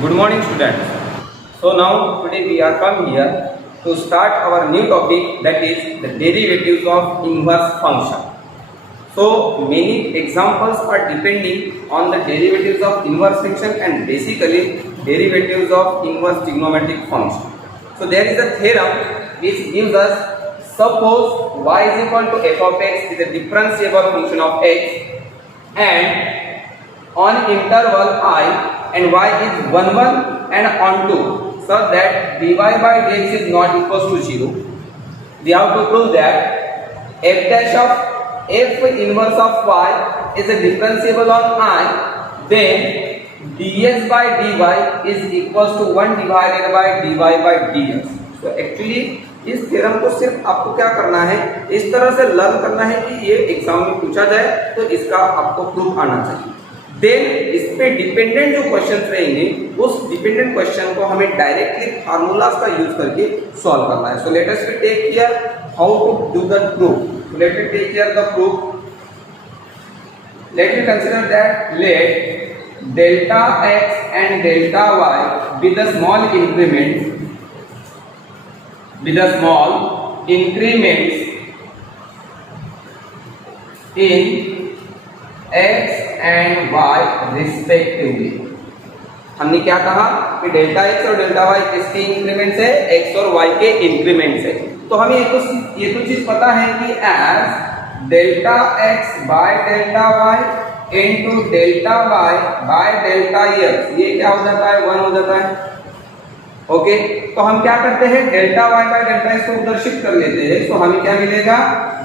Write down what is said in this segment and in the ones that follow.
Good morning, students. So now today we are come here to start our new topic, that is the derivatives of inverse function. So many examples are depending on the derivatives of inverse function and basically derivatives of inverse trigonometric function. So there is a theorem which gives us, suppose y is equal to f of x is a differentiable function of x and on interval I and y is 1 1 and on 2, so that dy by dx is not equals to 0. We have to prove that f dash of f inverse of y is a differentiable on I, then dx by dy is equals to 1 divided by dy by dx. So actually इस theorem को सिर्फ आपको क्या करना है, इस तरह से लर्न करना है कि ये एग्जाम में पूछा जाए तो इसका आपको प्रूफ आना चाहिए. देन इस पे डिपेंडेंट जो क्वेश्चंस रहेंगे उस डिपेंडेंट क्वेश्चन को हमें डायरेक्टली फार्मूलाज का यूज करके सॉल्व करना है. So let us take here how to do the proof. Let me take here the proof. Let me consider that let delta x and delta y be the small increments in x and y respectively. हमने क्या कहा कि delta x और delta y किसके increments है, x और y के increments है. तो हमें ये तो चीज पता है कि as delta x by delta y into delta y by delta x, ये क्या हो जाता है, 1 हो जाता है. ओके तो हम क्या करते हैं, delta y by delta x को उधर शिफ्ट कर लेते हैं. तो हमें क्या मिलेगा,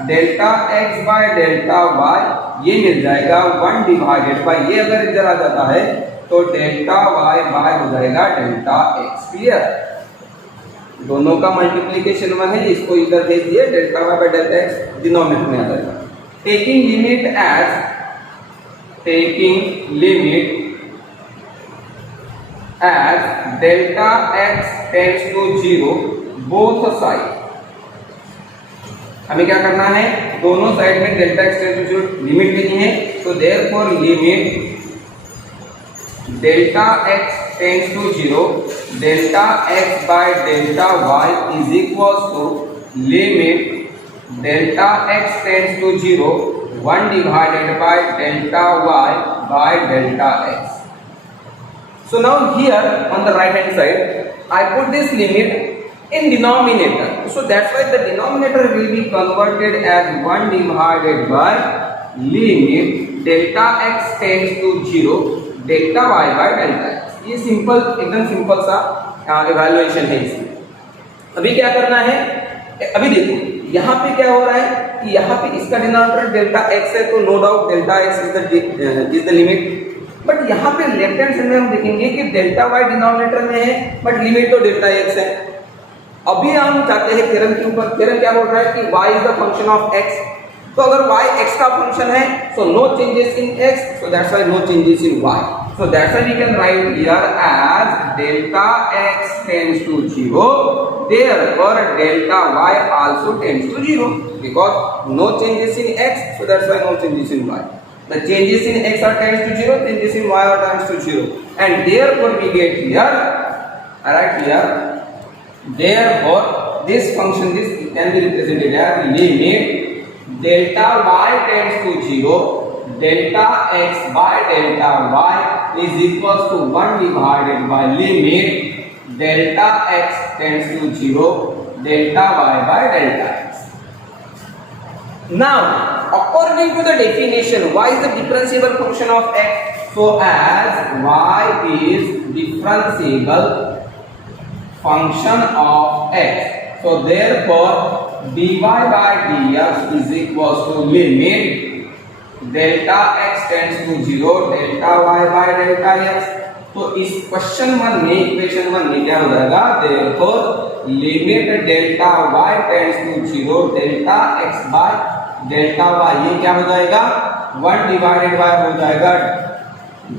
delta x by delta y ये मिल जाएगा 1 डिवाइडेड बाय, ये अगर इधर आ जाता है तो डेल्टा y बाय हो जाएगा डेल्टा x. क्लियर, दोनों का मल्टीप्लिकेशन में है, इसको इधर भेज दिए, delta y by delta x denominator में आ जाएगा. Taking limit as delta x tends to 0 both side. हमें क्या करना है, दोनों साइड में delta x tends to 0 limit लेनी है. तो therefore limit delta x tends to 0 delta x by delta y is equals to limit delta x tends to 0 1 divided by delta y by delta x. So now here on the right hand side I put this limit in denominator, so that's why the denominator will be converted as 1 divided by limit delta x tends to 0 delta y by delta x. ये simple, एकदम simple सा evaluation है इसमें. अभी क्या करना है, अभी देखो यहाँ पे क्या हो रहा है कि यहाँ पे इसका डिनोमिनेटर डेल्टा x है, तो no doubt delta x is the limit. But यहाँ पे लेफ्ट हैंड साइड में हम देखेंगे कि डेल्टा y डिनोमिनेटर में है बट लिमिट तो डेल्टा x है. अभी हम चाहते हैं थ्योरम के ऊपर. थ्योरम क्या बोल रहा है कि y is the function of x. तो अगर y x का फंक्शन है so no changes in x, so that's why no changes in y. So that's why we can write here as delta x tends to 0 therefore delta y also tends to 0 because no changes in x, so that's why no changes in y. The changes in x are tends to 0, changes in y are tends to 0, and therefore we get here, right here, therefore this function, this can be represented as limit delta y tends to 0 delta x by delta y is equals to 1 divided by limit delta x tends to 0 delta y by delta x. Now according to the definition, y is the differentiable function of x. So as y is differentiable function of x, so therefore dy by dx is equals to limit delta x tends to 0 delta y by delta x. तो इस question 1 में, equation 1 में क्या हो जाएगा, therefore limit delta y tends to 0 delta x by delta y, ये क्या हो जाएगा, 1 डिवाइडेड बाय हो जाएगा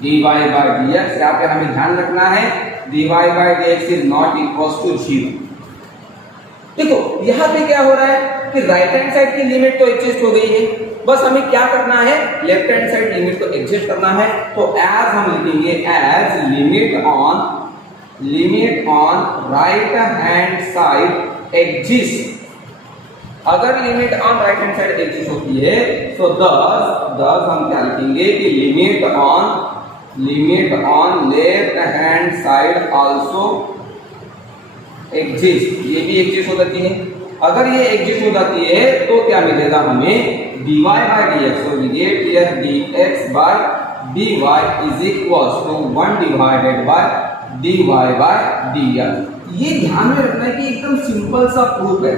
dy by dx. यहाँ पे हमें ध्यान रखना है dy by dx is not equals to 0. देखो यहाँ पे क्या हो रहा है कि राइट हैंड साइड की लिमिट तो एग्जिस्ट हो गई है, बस हमें क्या करना है, लेफ्ट हैंड साइड लिमिट को एग्जिस्ट करना है. तो एज हम लिखेंगे as limit on limit on right hand side exist, अगर limit on right hand side exist होती है तो दस हम क्या लिखेंगे कि limit on left hand side also exist, ये भी एग्जिस्ट हो जाती है। अगर ये एग्जिस्ट हो जाती है तो क्या मिलेगा हमें dy by dx, so we get here dx by dy is equals to 1 divided by dy by dx। ये ध्यान में रखना है कि एकदम सिंपल सा प्रूफ है,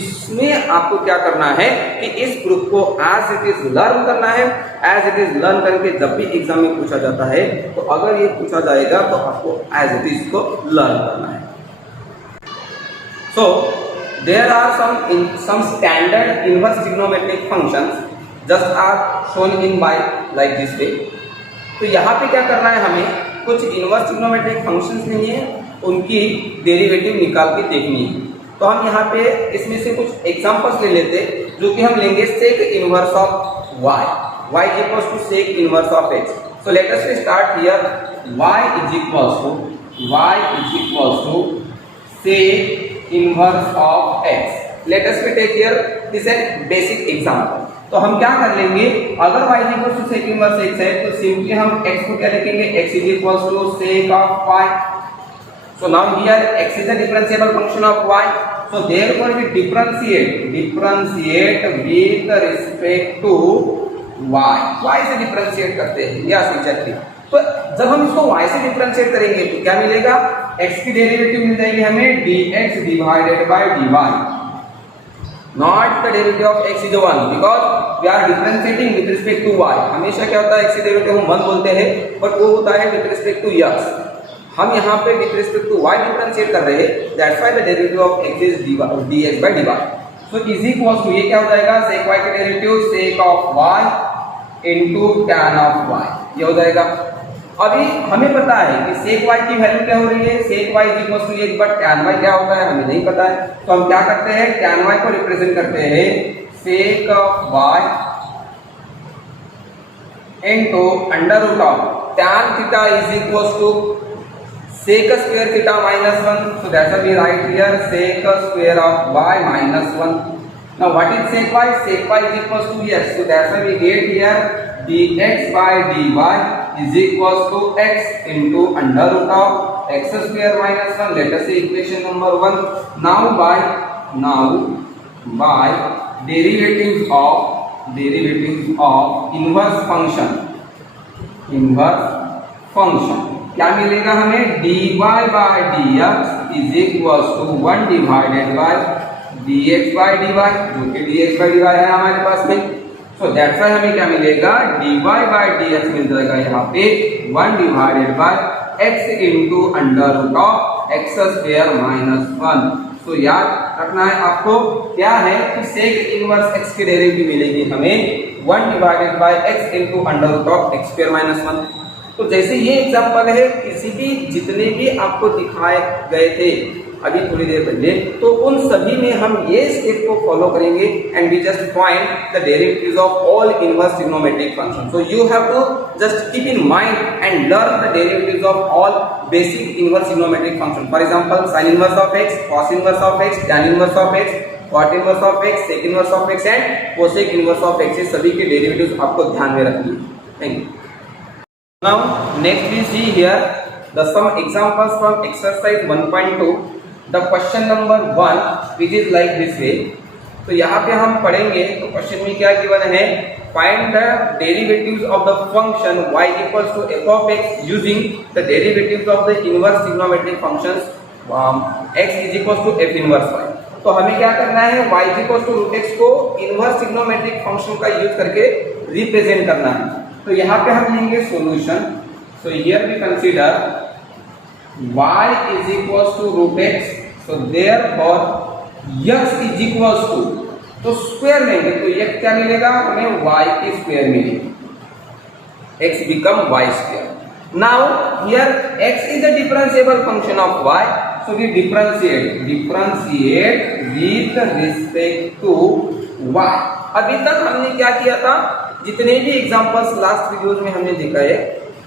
इसमें आपको क्या करना है कि इस प्रूफ को एज इट इज लर्न करना है। एज इट इज लर्न करके जब भी एग्जाम में पूछा जाता है तो अगर ये पूछा जाएगा तो आपको एज इट इज को लर्न करना है। So there are some standard inverse trigonometric functions just are shown in by like this way। तो यहाँ पे क्या करना है, हमें कुछ इनवर्स ट्रिग्नोमेट्रिक फंक्शंस नहीं है, उनकी डेरिवेटिव निकाल के देखनी है। तो हम यहाँ पे इसमें से कुछ एग्जांपल्स ले लेते जो कि हम लेंगे sec inverse of y, y is equals to sec inverse of x। So let us start here, y is equals to sec inverse of x। Let us take here this is basic example। तो हम क्या कर लेंगे, अगर y is equals to sec inverse x है तो simply हम x को क्या लिखेंगे, x is equals to sec of y। So now here x is a differentiable function of y, so therefore we differentiate with respect to y से differentiate करते हैं। Yes exactly. तो जब हम इसको y से डिफरेंशिएट करेंगे तो क्या मिलेगा, x की डेरिवेटिव मिल जाएगी हमें dx divided by dy, not the derivative of x is 1 because we are differentiating with respect to y। हमेशा क्या होता है, x की डेरिवेटिव हम 1 बोलते हैं बट वो होता है विद रिस्पेक्ट टू x। हम यहाँ पे with respect to y differentiate कर रहे हैं, that's why the derivative of x is dx by dy। So is equals to, ये क्या हो जाएगा, sec y का derivative sec of y into tan of y, ये हो जाएगा। अभी हमें पता है कि sec y की वैल्यू क्या हो रही है, sec y is equals to x, but tan y क्या होता है हमें नहीं पता है। तो हम क्या करते हैं, tan y को रिप्रेजेंट करते हैं sec of y into under root of tan theta is equals to sec square theta minus 1। so that's why we write here sec square of y minus 1। now what is sec y, sec y is equals to x, so that's why we get here dx by dy is equals to x into under root of x square minus 1। let us say equation number 1। now by derivatives of inverse function क्या मिलेगा हमें, dy by dx is equals to 1 divided by dx by dy, जो कि dx by dy है हमारे पास में। so that's why हमें क्या मिलेगा, dy by dx मिल जाएगा यहाँ पे 1 divided by x into under root of x square minus 1। so याद रखना है आपको क्या है कि sec इनवर्स x की डेरिवेटिव मिलेगी हमें 1 divided by x into under root of x square minus 1। तो जैसे ये एग्जांपल है, किसी भी जितने भी आपको दिखाए गए थे अभी थोड़ी देर पहले, तो उन सभी में हम ये स्टेप को फॉलो करेंगे and we just find the derivatives of all inverse trigonometric function. So you have to just keep in mind and learn the derivatives of all basic inverse trigonometric function. For example sin inverse of x, cos inverse of x, tan inverse of x, cot inverse of x, sec inverse of x and cosec inverse of x, सभी के derivatives आपको ध्यान में रखनी है। Thank you. Now next we see here the some examples from exercise 1.2, the question number 1 which is like this way। तो यहाँ पे हम पढ़ेंगे तो क्वेश्चन में क्या गिवन है, find the derivatives of the function y equals to f of x using the derivatives of the inverse trigonometric functions x is equals to f inverse y। तो हमें क्या करना है, y is equals to root x को inverse trigonometric function का use करके represent करना है। तो यहाँ पे हम लेंगे solution. So here we consider y is equals to root x, so therefore x is equals to, तो स्क्वायर लेंगे तो ये क्या मिलेगा हमें, y की स्क्वायर मिलेगी, x become y square। now here x is a differentiable function of y, so we differentiate with respect to y। अभी तक हमने क्या किया था, जितने भी एग्जांपल्स लास्ट वीडियोस में हमने देखा है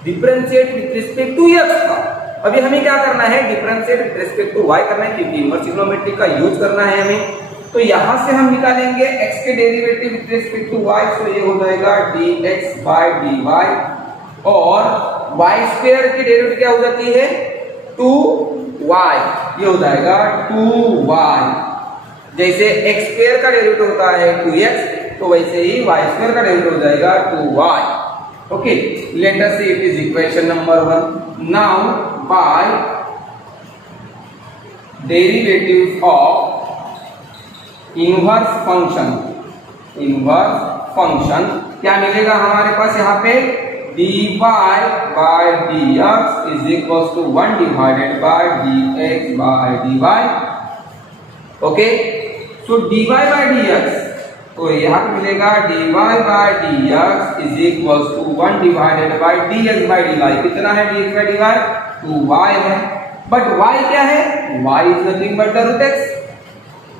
differentiate with respect to x था, अभी हमें क्या करना है, differentiate with respect to y करना है, क्योंकि इनवर्स ट्रिग्नोमेट्री का यूज करना है हमें। तो यहां से हम निकालेंगे x के derivative with respect to y, तो ये हो जाएगा dx बाय dy, और y स्क्वायर की डेरिवेटिव क्या हो जाती है 2y, ये हो जाएगा 2y। जैसे x स्क्वायर का डेरिवेटिव होता है 2x, तो वैसे ही y स्क्वायर का डेरिवेटिव हो जाएगा 2y। Okay, let us see it is equation number 1। Now by derivative of inverse function क्या मिलेगा हमारे पास यहाँ पे, dy bye dx is equal to 1 divided by dx by dy। Okay, so dy bye dx, तो यहाँ पे मिलेगा dy bye dx is equal to 1 divided by dx by dy। कितना है dx बाय dy, 2y है, but y क्या है, y is nothing but the root x।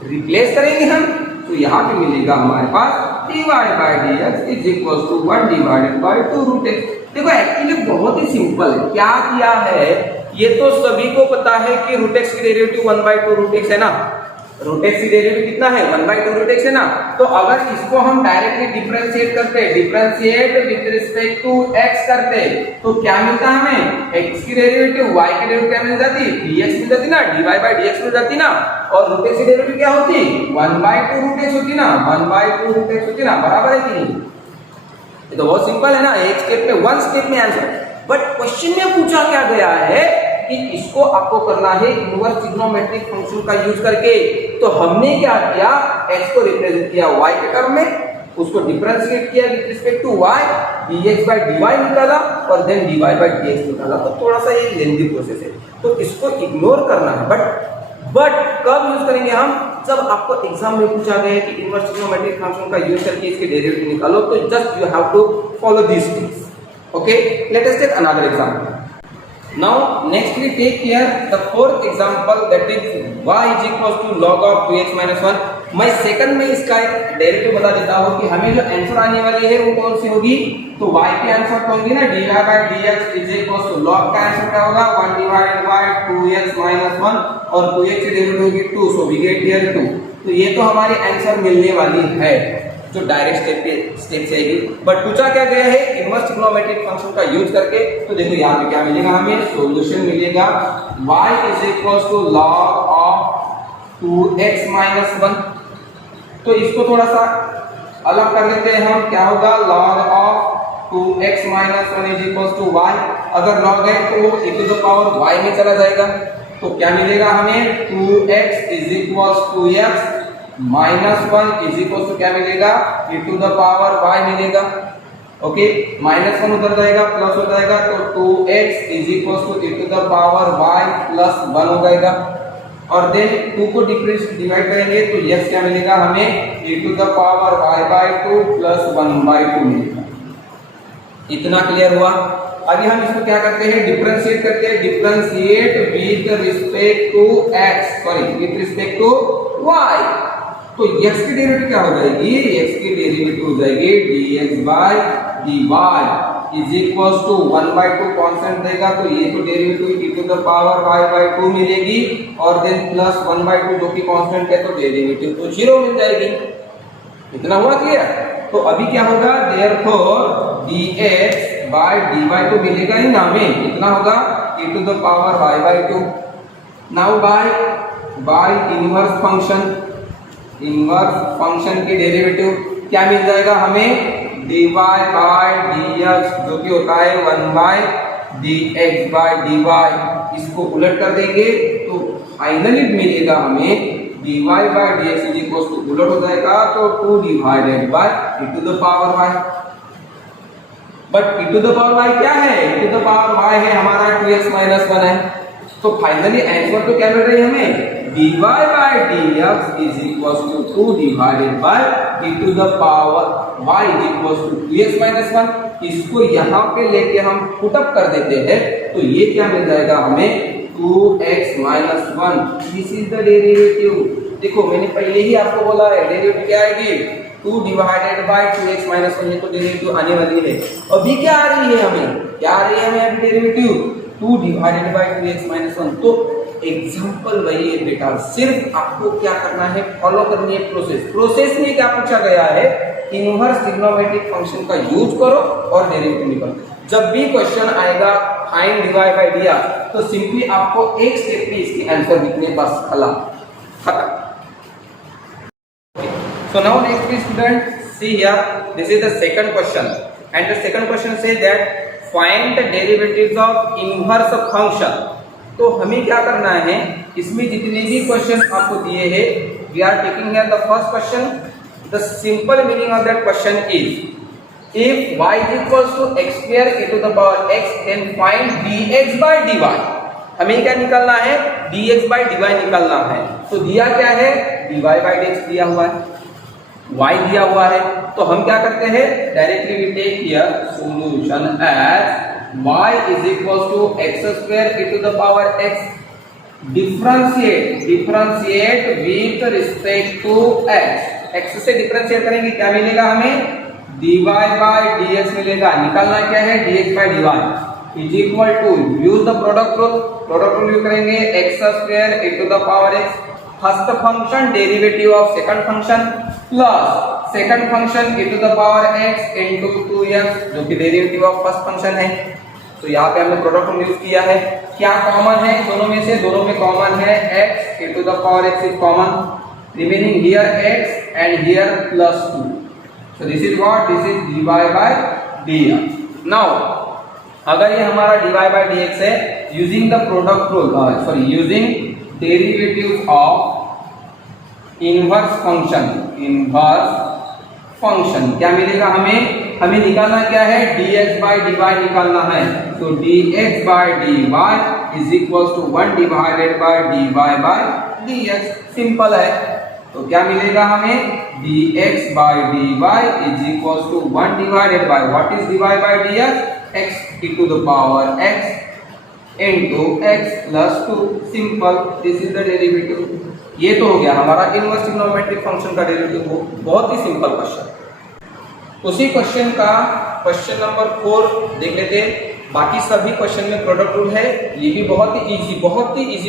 Replace करेंगे हम, तो यहाँ पे मिलेगा हमारे पास dy bye dx is equal to 1 divided by 2 root x। देखो एक्चुअली बहुत ही सिंपल है, क्या किया है, ये तो सभी को पता है कि रूट x की डेरिवेटिव 1/2 रूट x है ना, रूट x की डेरिवेटिव कितना है 1/2 रूट x है ना। तो अगर इसको हम डायरेक्टली डिफरेंशिएट करते, differentiate with respect to x करते, तो क्या मिलता हमें, x की डेरिवेटिव y की डेरिवेटिव क्या मिल जाती, dx मिल जाती ना, dy बाय dx मिल जाती ना, और रूट x की डेरिवेटिव क्या होती 1/2 रूट x होती ना, 1/2 रूट x होती ना, बराबर है कि नहीं। ये तो बहुत सिंपल है ना, एक स्टेप में, वन स्टेप में आंसर। बट क्वेश्चन में पूछा क्या गया है कि इसको आपको करना है इनवर्स ट्रिग्नोमेट्रिक फंक्शन का यूज करके। तो हमने क्या किया, x को रिप्रेजेंट किया y के टर्म में, उसको डिफरेंशिएट किया with respect to y, dx by dy निकाला, और देन dy बाय dx निकाला। तो थोड़ा सा ये लेंथी प्रोसेस है, तो इसको इग्नोर करना है। बट कब यूज करेंगे हम, जब आपको एग्जाम में पूछा गया है कि इनवर्स ट्रिग्नोमेट्रिक फंक्शन का यूज करके इसके डेरिवेटिव निकालो, तो just you have to follow this things. Okay, let us take another example. Now next we take here the fourth example, that is y is equals to log of 2x minus 1। मैं second में इसका derivative बता देता हूँ कि हमें जो answer आने वाली है वो कौन सी होगी। तो y की आंसर कौन होगी ना, dy bye dx is equal to log का आंसर क्या होगा 1 डिवाइडेड बाय 2x minus 1, और 2x की डेरिवेटिव होगी 2, सो वी गेट हियर 2। तो ये तो हमारी आंसर मिलने वाली है जो डायरेक्ट स्टेप से आएगी। बट पूछा क्या गया है इनवर्स ट्रिग्नोमेट्रिक फंक्शन का यूज करके। तो देखो यहाँ पे क्या मिलेगा हमें, सॉल्यूशन मिलेगा y is equal to log of 2x minus 1। तो इसको थोड़ा सा अलग कर लेते हैं हम, क्या होगा log of 2x minus 1 is equal to y। अगर log है तो e to the power y में चला जाएगा, तो क्या मिलेगा हमें 2x is equal to x minus 1 is equal to क्या मिलेगा, e to the power y मिलेगा। ओके, माइनस 1 उधर जाएगा, प्लस हो जाएगा, तो 2x is equal to e to the power y plus 1 हो जाएगा। और देन 2 को डिवाइड करेंगे तो x क्या मिलेगा हमें, e to the power y by 2 plus 1/2 मिलेगा। इतना क्लियर हुआ। अभी हम इसको क्या करते हैं, डिफरेंशिएट करते हैं। Differentiate with respect to x, sorry with respect to y। तो x की डेरिवेटिव क्या हो जाएगी, x की डेरिवेटिव हो जाएगी dx by dy is equals to 1/2 constant देगा, तो ये तो derivative e to the power y by 2 मिलेगी, और देन प्लस 1/2 जो कि कांस्टेंट है, तो डेरिवेटिव तो 0 मिल जाएगी। इतना हुआ क्लियर। तो अभी क्या होगा, देयरफॉर dx बाय dy तो मिलेगा ही ना हमें, कितना होगा e to the power y by 2। Now by inverse function की डेरिवेटिव क्या मिल जाएगा हमें, dy बाय dx जो कि होता है 1/dx बाय dy। इसको उलट कर देंगे तो फाइनली मिलेगा हमें dy bye dx is equal to, उलट हो जाएगा तो 2 divided by e to the power y। But e to the power y क्या है, e to the power y है हमारा 2x माइनस 1 है। तो फाइनली आंसर तो क्या मिल रही है हमें, dy bye dx is equal to 2 divided by e to the power y is equal to 2x minus 1। इसको यहाँ पे लेके हम पुट अप कर देते हैं, तो ये क्या मिल जाएगा हमें 2x minus 1। This is the derivative. देखो मैंने पहले ही आपको बोला है डेरिवेटिव क्या आएगी, 2 डिवाइडेड बाय 2x माइनस 1। ये तो डेरिवेटिव आने वाली है। अभी क्या आ रही है हमें, क्या आ रही है हमें अभी derivative, 2 divided by 2x minus 1। तो एग्जाम्पल वही है बेटा, सिर्फ आपको क्या करना है, फॉलो करनी है प्रोसेस में क्या पूछा गया है, इनवर्स ट्रिग्नोमेट्रिक फंक्शन का यूज करो और डेरिवेटिव निकालो। जब भी क्वेश्चन आएगा फाइंड डिवाइड बाय डी तो सिंपली आपको एक स्टेप में इसकी आंसर लिखने, बस खत्म। So now next please student see here, this is the second question and the second question says that find the derivatives of inverse function। तो हमें क्या करना है, इसमें जितने भी क्वेश्चन आपको दिए हैं, we are taking here the first question। The simple meaning of that question is if y is equals to x square e to the power x then find dx by dy। हमें क्या निकालना है, dx by dy निकालना है। तो दिया क्या है, dy by dx दिया हुआ है, y दिया हुआ है। तो हम क्या करते हैं, directly we take here solution as y is equals to x square e to the power x, differentiate with respect to x। x से डिफरेंशिएट करेंगे, क्या मिलेगा हमें, dy by dx मिलेगा। निकालना क्या है, dx by dy is equal to, use the product rule use करेंगे, x square e to the power x first function derivative of second function plus second function e to the power x into 2x जो कि derivative of first function है। तो यहाँ पे हमने product rule use किया है। क्या कॉमन है दोनों में से, दोनों में कॉमन है x e to the power x is common, remaining here x and here plus 2। So this is what, this is dy by dx। Now अगर ये हमारा dy by dx है, using the product rule, sorry using derivative of inverse function क्या मिलेगा हमें निकालना क्या है, dx by dy निकालना है। तो dx by dy is equal to 1 divided by dy by dx, simple है। तो क्या मिलेगा हमें, dx by dy is equal to 1 divided by what is dy by dx, x e to the power x into x plus 2, simple, this is the derivative. ये तो हो गया हमारा इनवर्स ट्रिग्नोमेट्रिक फंक्शन का डेरिवेटिव, बहुत ही simple question. उसी question का क्वेश्चन नंबर 4 देख लेते हैं। बाकी सभी क्वेश्चन में प्रोडक्ट रूल है, ये भी बहुत ही इजी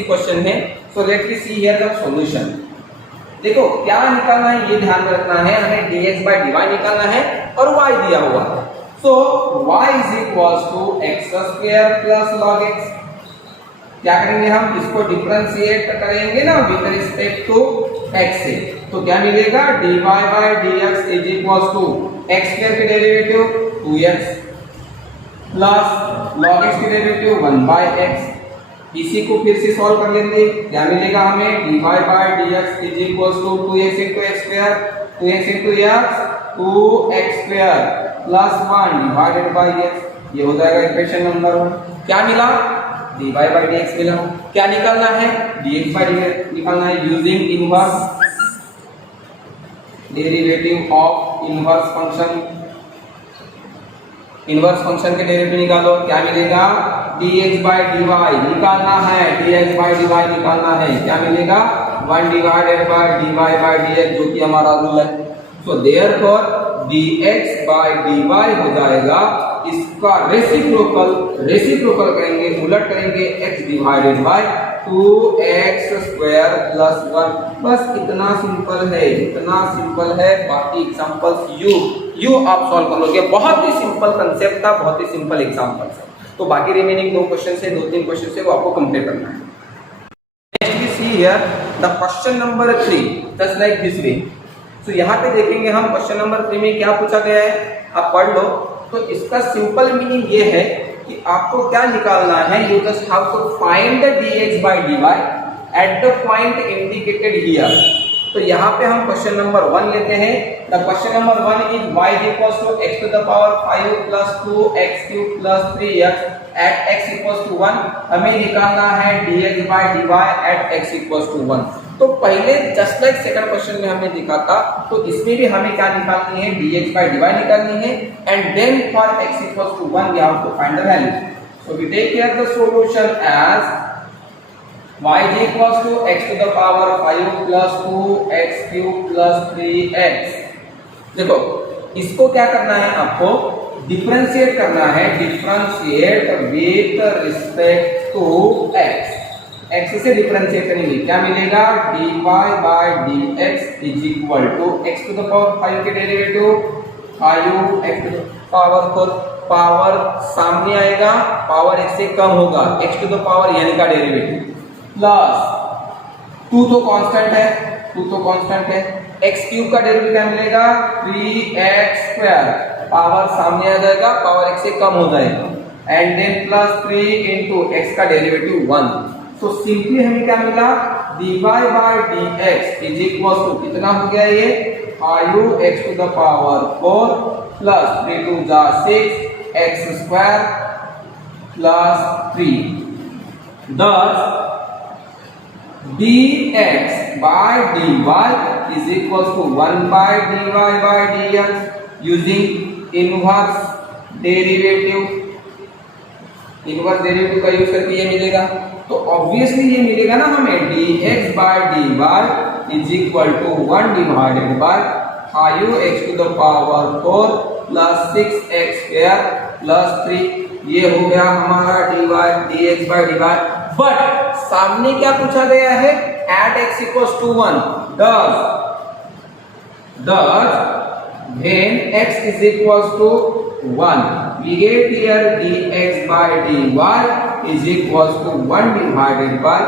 क्वेश्चन है। So let me C here the solution. देखो क्या निकालना है, ये ध्यान में रखना है, हमें dx by dy निकालना है और y दिया हुआ है। सो y is equals to x square plus log x। क्या करेंगे हम, इसको डिफरेंशिएट करेंगे ना विद रिस्पेक्ट टू x से। तो क्या मिलेगा, dy by dx is equals to x square की derivative 2x plus log x की डेरिवेटिव 1 by x। इसी को फिर से सॉल्व कर लेंगे, क्या मिलेगा हमें, dy by dx is equals to 2x into x square, 2x into x 2x square plus 1 divided by x। ये हो जाएगा इक्वेशन नंबर 1। क्या मिला, dy by dx मिला। क्या निकालना है, dx by dx निकालना है using inverse derivative of inverse function के डेरिवेटिव निकालो। क्या मिलेगा, dx by dy निकालना है, dx by dy निकालना है। क्या मिलेगा, 1 divided by dy by dx जो कि हमारा रूल है। So therefore dx by dy हो जाएगा इसका रेसिप्रोकल करेंगे, उलट करेंगे, x divided by 2x square plus 1। बस इतना सिंपल है। बाकी एग्जांपल्स यू आप सॉल्व कर लोगे। बहुत ही सिंपल कंसेप्ट था, बहुत ही सिंपल एग्जांपल्स है। तो बाकी रिमेनिंग 2 क्वेश्चन से 2-3 क्वेश्चन से वो आपको कंप्लीट करना है। Next we see here the question number 3 just like this way. तो यहाँ पे देखेंगे हम क्वेश्चन नंबर 3 में क्या पूछा गया है, आप पढ़ लो। तो इसका सिंपल मीनिंग ये है कि आपको क्या निकालना है, you just have to find the dx by dy at the point indicated here. तो यहाँ पे हम क्वेश्चन नंबर 1 लेते हैं। The question number 1 is y equals to x to the power 5 plus 2x³ plus 3x at x equals to 1। हमें निकालना है dx by dy at x equals to 1। तो पहले जस्ट लाइक सेकंड क्वेश्चन में हमने देखा था, तो इसमें भी हमें क्या निकालनी है, dx by dy निकालनी है and then for x equals to 1 we have to find the value. So we take here the solution as y equals to x to the power 5 plus 2x³ plus 3x। देखो इसको क्या करना है, आपको differentiate करना है, differentiate with respect to x. X से differentiate करेंगे, क्या मिलेगा, dy bye dx is equal to x to the power 5 के derivative 5 x to the power 4, power सामने आएगा, पावर x से कम होगा, x टू द पावर यानी का डेरिवेटिव प्लस 2 तो कांस्टेंट है, 2 तो कांस्टेंट है, x क्यूब का डेरिवेटिव क्या मिलेगा 3x स्क्वायर, पावर सामने आ जाएगा, पावर x से कम हो जाएगा, and then plus 3 into x का डेरिवेटिव 1। सो सिंपली हमें क्या मिला, dy bye dx is equal to कितना हो गया ये 5x to the power 4 plus 3 टू जा 6 x square plus 3। thus dx by dy is equals to 1 by dy by dx using inverse derivative। Inverse derivative का यूज करके ये मिलेगा, तो ऑब्वियसली ये मिलेगा ना हमें dx by dy is equal to 1 divided by 5x to the power 4 plus 6x square plus 3। ये हो गया हमारा dx by dy। बट सामने क्या पूछा गया है, at x equals to 1 does when x is equals to 1 we get here dx by dy is equals to 1 divided by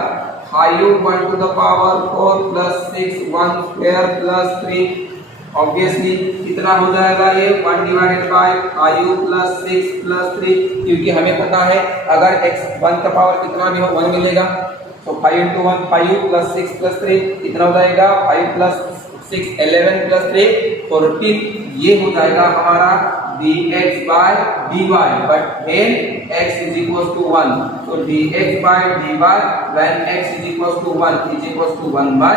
5 1 to the power 4 plus 6 1 square plus 3। Obviously कितना हो जाएगा ये 1 divided bye 5 plus 6 plus 3, क्योंकि हमें पता है अगर x 1 का पावर कितना भी हो 1 मिलेगा, तो 5 into 1 5 प्लस 6 प्लस 3 कितना हो जाएगा 5 प्लस 6 11 प्लस 3 14। ये हो जाएगा हमारा dx by dy, but when x is equals to 1, so dx by dy when x is equals to 1 is equals to 1 by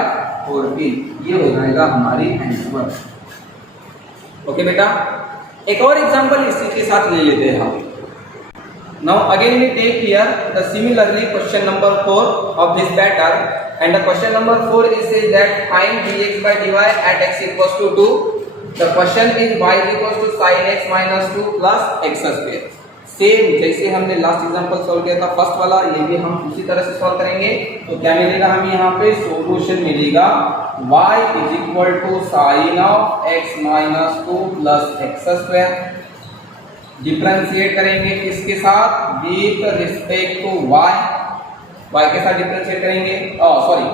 14। ये हो जाएगा हमारी आंसर। ओके बेटा, एक और एग्जांपल इसी के साथ ले लेते हैं हम। Now again we take here the similarly question number 4 of this pattern, and the question number 4 is says that find dx by dy at x equals to 2। The question is y is equals to sin x minus 2 plus x square। Same जैसे हमने last example solve किया था first वाला, ये भी हम उसी तरह से सॉल्व करेंगे। तो क्या मिलेगा हमें यहाँ पे सॉल्यूशन मिलेगा y is equal to sin of x minus 2 plus x square। Differentiate करेंगे किसके साथ, with respect to y, y के साथ डिफरेंशिएट करेंगे, सॉरी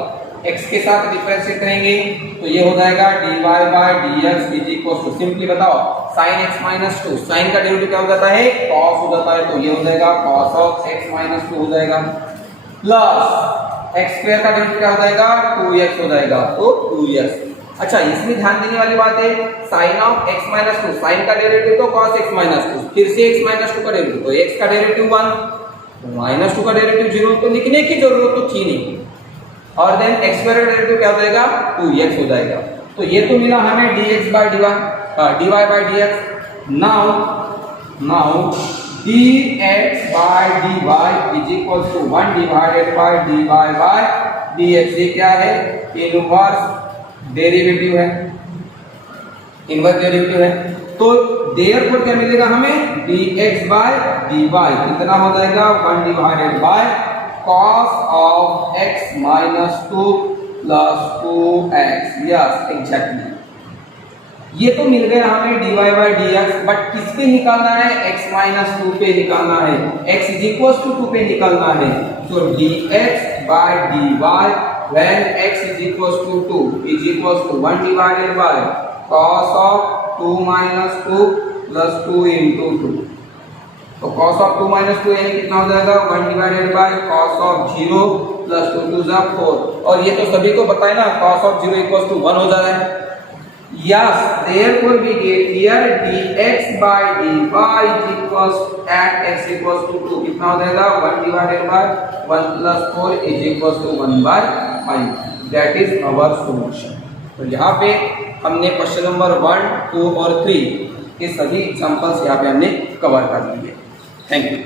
x के साथ डिफरेंशिएट करेंगे, तो ये हो जाएगा dy by dx is equal to, simply बताओ sin x minus 2, sin का डेरिवेटिव क्या हो जाता है cos हो जाता है, तो ये हो जाएगा cos of x minus 2 हो जाएगा, प्लस x स्क्वायर का डेरिवेटिव क्या हो जाएगा 2x हो जाएगा, तो 2x। अच्छा, इसमें ध्यान देने वाली बात है sin of x minus 2, sin का डेरिवेटिव तो cos x minus 2, फिर से x minus 2 का डेरिवेटिव, तो x का डेरिवेटिव 1, minus 2 का डेरिवेटिव 0, तो लिखने की जरूरत तो थी नहीं, और देन x स्क्वायर का डेरिवेटिव क्या हो जाएगा 2x हो जाएगा। तो ये तो मिला हमें dx by dy by dx। now dx by dy is equals to 1 divided by dy by dx। ये क्या है, इनवर्स डेरिवेटिव है, इनवर्स डेरिवेटिव है, तो देयरफॉर क्या मिलेगा हमें dx by dy कितना हो जाएगा 1 divided bye cos of x minus 2 plus 2x। Yes exactly, ये तो मिल गया हमें dy by dx, बट किस पे निकालना है, x minus 2 पे निकालना है, x is equals to 2 पे निकालना है, तो dx by dy when x is equals to 2 is equals to 1 divided by cos of 2 minus 2 plus 2 into 2। तो cos of 2 minus 2 यानी कितना हो जाएगा 1 divided bye cos of 0 plus 2 to the 4, और ये तो सभी को पता है ना cos of 0 equals to 1 हो जाता है। Yes, therefore we get here dx by dy is equals at x equals to 2 कितना हो जाएगा 1 divided bye 1 plus 4 is equals to 1 by 5। That is our solution। तो यहाँ पे हमने क्वेश्चन नंबर 1, 2 और 3 के सभी एग्जांपल्स यहाँ पे हमने कवर कर दिए। Thank you.